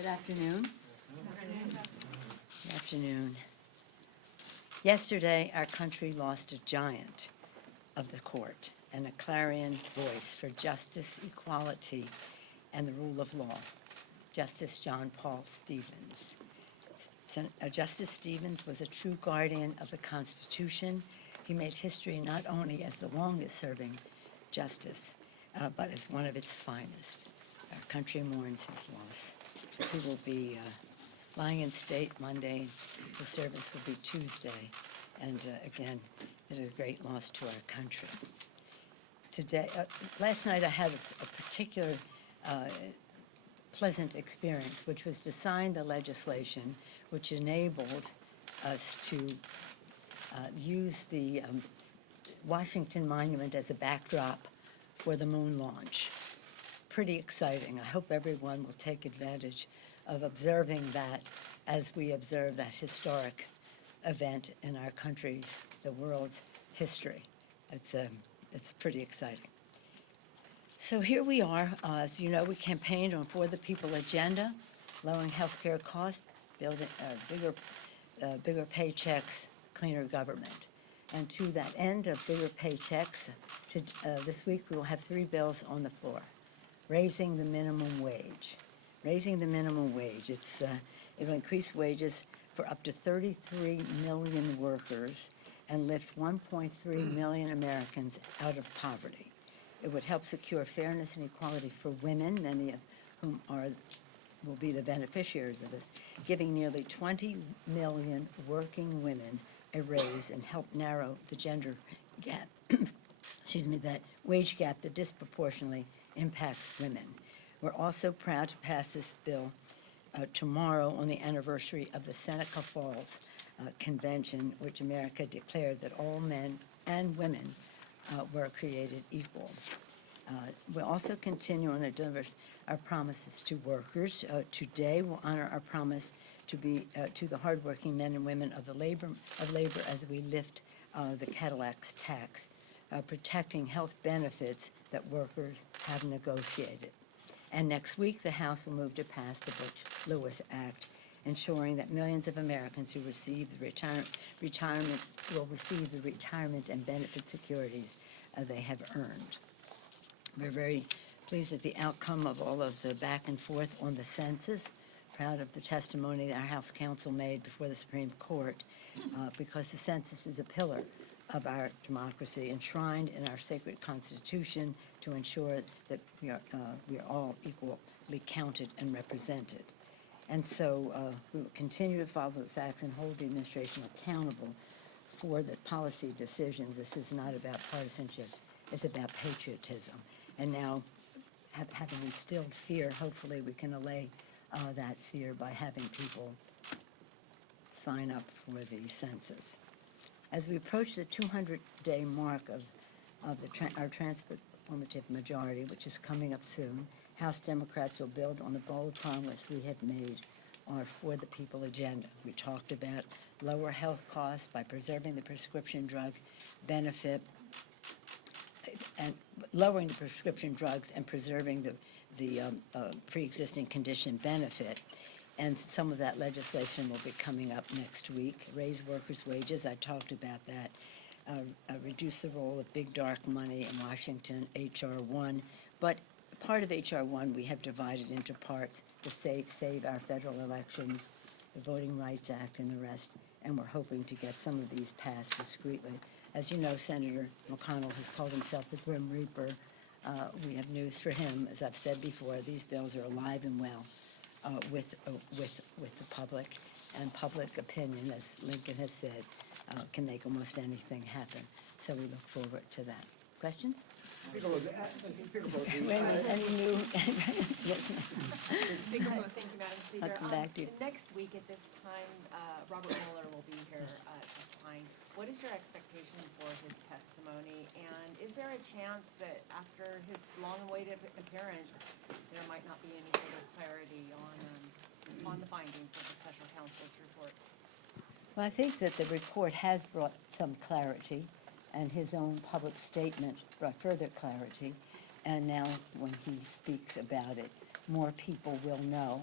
Good afternoon. Good afternoon. Yesterday, our country lost a giant of the court and a clarion voice for justice, equality, and the rule of law, Justice John Paul Stevens. Justice Stevens was a true guardian of the Constitution. He made history not only as the longest-serving justice, but as one of its finest. Our country mourns his loss. He will be lying in state Monday. The service will be Tuesday. And again, it is a great loss to our country. Today, last night I had a particular pleasant experience, which was to sign the legislation which enabled us to use the Washington Monument as a backdrop for the moon launch. Pretty exciting. I hope everyone will take advantage of observing that as we observe that historic event in our country's, the world's history. It's pretty exciting. So here we are. As you know, we campaigned on For the People agenda, lowering healthcare costs, building bigger paychecks, cleaner government. And to that end of bigger paychecks, this week we will have 3 bills on the floor. Raising the minimum wage. Raising the minimum wage. It'll increase wages for up to 33 million workers and lift 1.3 million Americans out of poverty. It would help secure fairness and equality for women, many of whom will be the beneficiaries of this, giving nearly 20 million working women a raise and help narrow the gender gap, that wage gap that disproportionately impacts women. We're also proud to pass this bill tomorrow on the anniversary of the Seneca Falls Convention, which America declared that all men and women were created equal. We'll also continue on to deliver our promises to workers. Today, we'll honor our promise to the hardworking men and women of labor as we lift the Cadillac's tax, protecting health benefits that workers have negotiated. And next week, the House will move to pass the Butch-Lewis Act, ensuring that millions of Americans who receive the retirements will receive the retirement and benefit securities they have earned. We're very pleased at the outcome of all of the back and forth on the census, proud of the testimony that our House counsel made before the Supreme Court, because the census is a pillar of our democracy, enshrined in our sacred Constitution to ensure that we are all equally counted and represented. And so we will continue to follow the facts and hold the administration accountable for the policy decisions. This is not about partisanship, it's about patriotism. And now, having instilled fear, hopefully we can allay that fear by having people sign up for the census. As we approach the 200-day mark of our transformative majority, which is coming up soon, House Democrats will build on the bold promise we have made our For the People agenda. We talked about lower health costs by preserving the prescription drug benefit and lowering the prescription drugs and preserving the pre-existing condition benefit. And some of that legislation will be coming up next week. Raise workers' wages, I talked about that. Reduce the role of big dark money in Washington, H.R. 1. But part of H.R. 1 we have divided into parts to save our federal elections, the Voting Rights Act, and the rest. And we're hoping to get some of these passed discreetly. As you know, Senator McConnell has called himself the Grim Reaper. We have news for him. As I've said before, these bills are alive and well with the public, and public opinion, as Lincoln has said, can make almost anything happen. So we look forward to that. Questions? Speaker, Wait a minute, any new? Yes, ma'am. Speaker, thank you, Madam Speaker. I'll come back to you. Next week at this time, Robert Mueller will be here testifying. What is your expectation for his testimony? And is there a chance that after his long-awaited appearance, there might not be any further clarity on the findings of the special counsel's report? Well, I think that the report has brought some clarity, and his own public statement brought further clarity. And now when he speaks about it, more people will know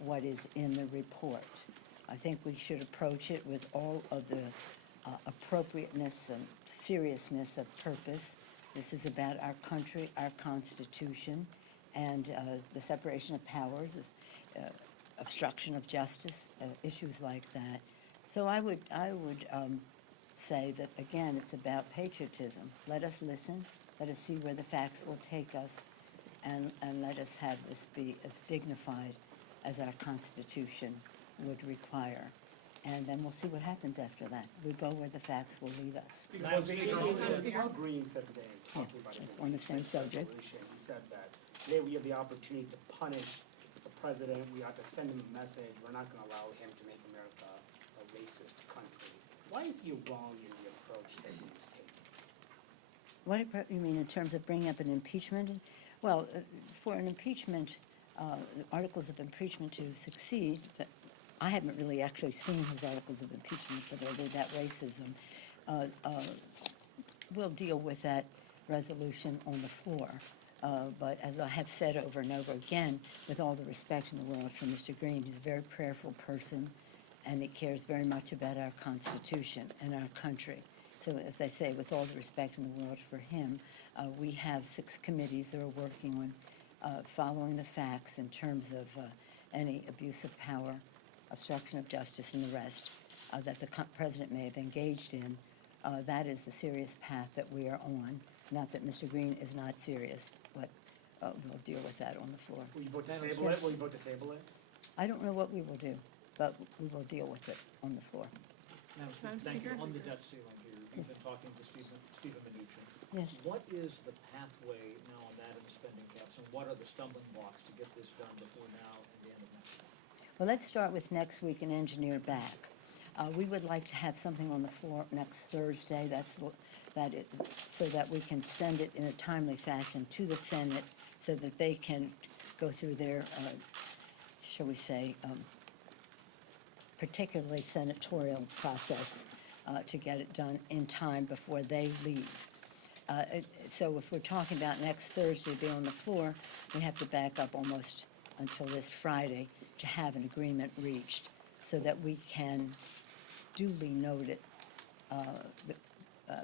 what is in the report. I think we should approach it with all of the appropriateness and seriousness of purpose. This is about our country, our Constitution, and the separation of powers, obstruction of justice, issues like that. So I would say that, again, it's about patriotism. Let us listen. Let us see where the facts will take us, and let us have this be as dignified as our Constitution would require. And then we'll see what happens after that. We go where the facts will lead us. Al Green said today, talking about his On the same subject. resolution, he said that today we have the opportunity to punish the president. We ought to send him a message. We're not going to allow him to make America a racist country. Why is he wrong in the approach that he was taking? What you mean in terms of bringing up an impeachment? Well, for an impeachment, articles of impeachment to succeed, I haven't really actually seen his articles of impeachment, but they're about racism. We'll deal with that resolution on the floor. But as I have said over and over again, with all the respect in the world for Mr. Green, he's a very prayerful person, and he cares very much about our Constitution and our country. So as I say, with all the respect in the world for him, we have 6 committees that are working on following the facts in terms of any abuse of power, obstruction of justice, and the rest that the president may have engaged in. That is the serious path that we are on. Not that Mr. Green is not serious, but we'll deal with that on the floor. Will you vote to table it? Will you vote to table it? I don't know what we will do, but we will deal with it on the floor. Madam Speaker, thank you. On the debt ceiling here, you've been talking to Stephen Mnuchin. Yes. What is the pathway now on that and the spending caps, and what are the stumbling blocks to get this done before now and the end of next year? Well, let's start with next week and engineer back. We would like to have something on the floor next Thursday. So that we can send it in a timely fashion to the Senate so that they can go through their, shall we say, particularly senatorial process to get it done in time before they leave. So if we're talking about next Thursday being on the floor, we have to back up almost until this Friday to have an agreement reached so that we can duly note it.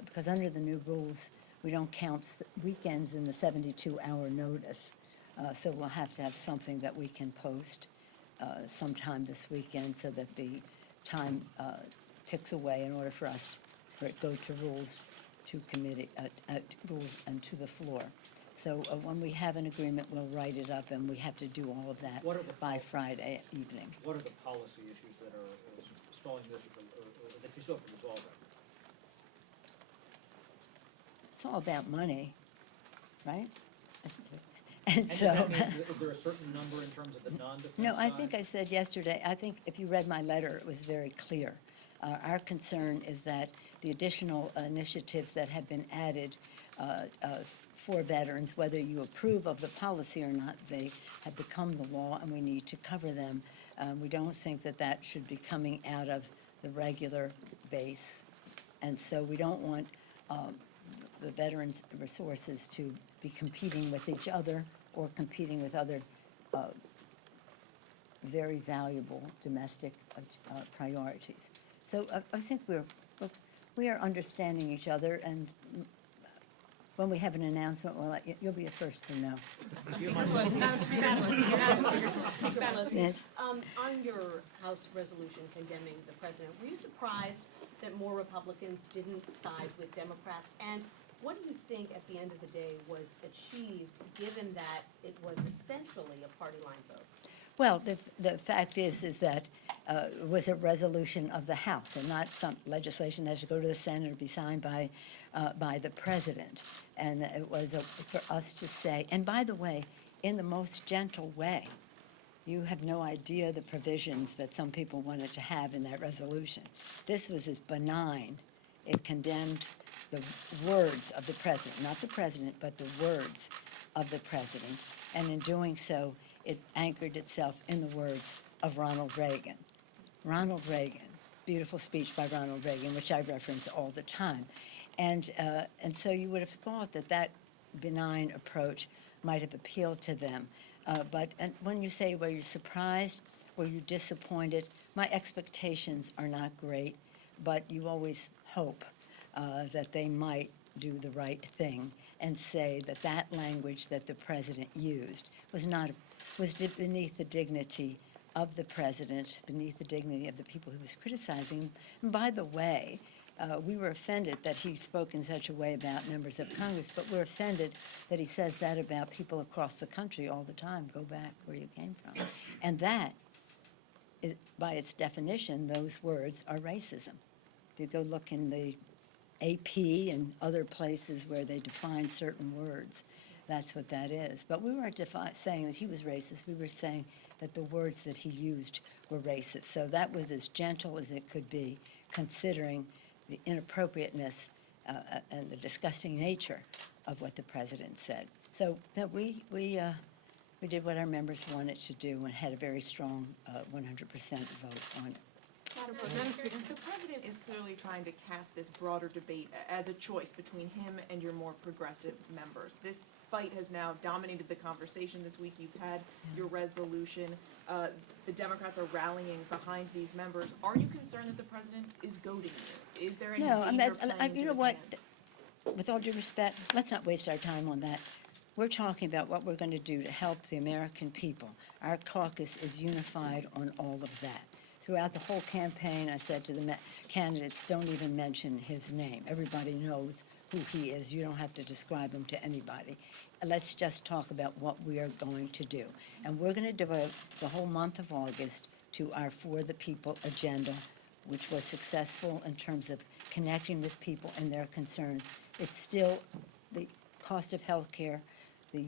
Because under the new rules, we don't count weekends in the 72-hour notice. So we'll have to have something that we can post sometime this weekend so that the time ticks away in order for it go to rules to committee, rules and to the floor. So when we have an agreement, we'll write it up, and we have to do all of that by Friday evening. What are the policy issues that are stalling this, or that you still have to resolve that? It's all about money, right? And And does so, that mean, is there a certain number in terms of the non-defense no, I side? think I said yesterday, I think if you read my letter, it was very clear. Our concern is that the additional initiatives that have been added for veterans, whether you approve of the policy or not, they have become the law, and we need to cover them. We don't think that that should be coming out of the regular base. And so we don't want the veterans' resources to be competing with each other or competing with other very valuable domestic priorities. So I think we are understanding each other, and when we have an announcement, you'll be the first to know. Yes. On your House resolution condemning the president, were you surprised that more Republicans didn't side with Democrats? And what do you think at the end of the day was achieved, given that it was essentially a party line vote? Well, the fact is that it was a resolution of the House and not some legislation that should go to the Senate or be signed by the president. And it was for us to say, and by the way, in the most gentle way. You have no idea the provisions that some people wanted to have in that resolution. This was as benign. It condemned the words of the president, not the president, but the words of the president. And in doing so, it anchored itself in the words of Ronald Reagan. Ronald Reagan, beautiful speech by Ronald Reagan, which I reference all the time. And so you would have thought that that benign approach might have appealed to them. But when you say, were you surprised? Were you disappointed? My expectations are not great, but you always hope that they might do the right thing and say that that language that the president used was beneath the dignity of the president, beneath the dignity of the people he was criticizing. And by the way, we were offended that he spoke in such a way about members of Congress, but we're offended that he says that about people across the country all the time. Go back where you came from. And that, by its definition, those words are racism. You go look in the AP and other places where they define certain words. That's what that is. But we weren't saying that he was racist. We were saying that the words that he used were racist. So that was as gentle as it could be, considering the inappropriateness and the disgusting nature of what the president said. So no, we did what our members wanted to do and had a very strong 100% vote on it. Madam Speaker, the president is clearly trying to cast this broader debate as a choice between him and your more progressive members. This fight has now dominated the conversation this week. You've had your resolution. The Democrats are rallying behind these members. Are you concerned that the president is goading you? Is there any No, danger playing into you know his what? hand? With all due respect, let's not waste our time on that. We're talking about what we're going to do to help the American people. Our caucus is unified on all of that. Throughout the whole campaign, I said to the candidates, don't even mention his name. Everybody knows who he is. You don't have to describe him to anybody. Let's just talk about what we are going to do. And we're going to devote the whole month of August to our For the People agenda, which was successful in terms of connecting with people and their concerns. It's still the cost of health care, the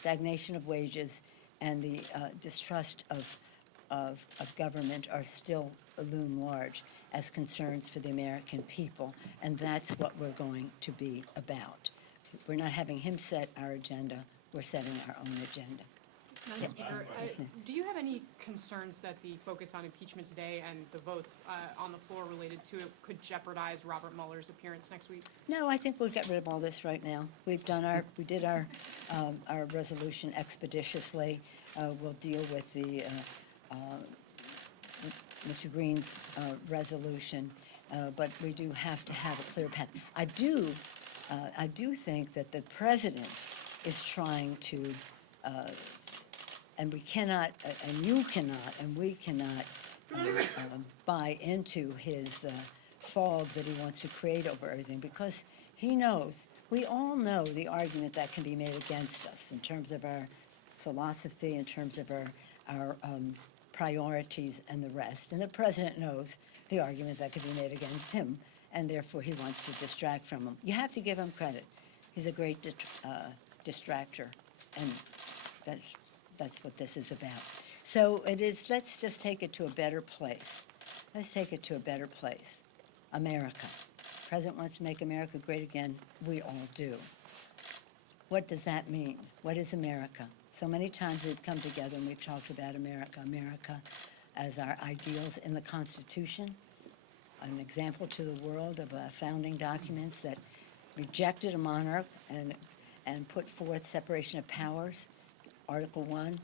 stagnation of wages, and the distrust of government are still loom large as concerns for the American people, and that's what we're going to be about. We're not having him set our agenda, we're setting our own agenda. Madam Yeah. Speaker, Yes, ma'am. do you have any concerns that the focus on impeachment today and the votes on the floor related to it could jeopardize Robert Mueller's appearance next week? No, I think we'll get rid of all this right now. We did our resolution expeditiously. We'll deal with the Mr. Green's resolution, but we do have to have a clear path. I do think that the president is trying to, and we cannot, and you cannot, and we cannot buy into his fog that he wants to create over everything, because he knows, we all know the argument that can be made against us in terms of our philosophy, in terms of our priorities and the rest. And the president knows the argument that could be made against him, and therefore he wants to distract from him. You have to give him credit. He's a great distractor, and that's what this is about. So it is, let's just take it to a better place. Let's take it to a better place. America. The president wants to make America great again. We all do. What does that mean? What is America? So many times we've come together and we've talked about America. America as our ideals in the Constitution, an example to the world of founding documents that rejected a monarch and put forth separation of powers. Article 1,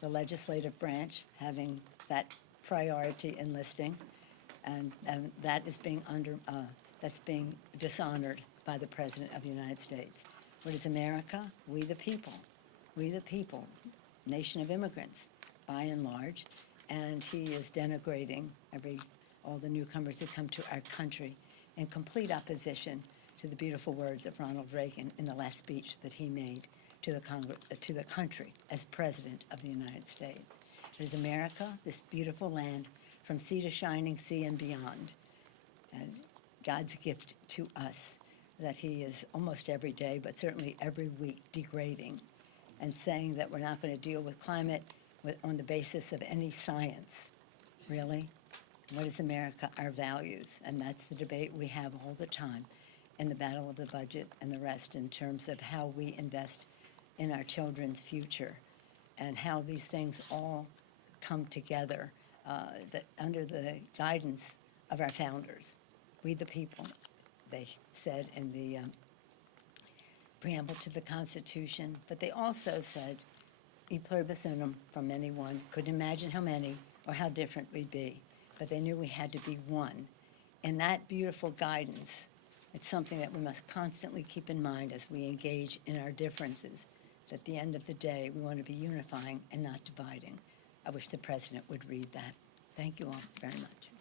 the legislative branch having that priority in listing, and that is being that's being dishonored by the President of the United States. What is America? We the people. We the people, nation of immigrants, by and large, and he is denigrating all the newcomers that come to our country in complete opposition to the beautiful words of Ronald Reagan in the last speech that he made to the country as President of the United States. It is America, this beautiful land, from sea to shining sea and beyond, and God's gift to us that he is almost every day, but certainly every week, degrading and saying that we're not going to deal with climate on the basis of any science. Really? What is America? Our values. And that's the debate we have all the time in the battle of the budget and the rest, in terms of how we invest in our children's future and how these things all come together that under the guidance of our founders. We the people, they said in the preamble to the Constitution, but they also said, e pluribus from anyone, couldn't imagine how many or how different we'd be, but they knew we had to be one. And that beautiful guidance, it's something that we must constantly keep in mind as we engage in our differences. At the end of the day, we want to be unifying and not dividing. I wish the president would read that. Thank you all very much.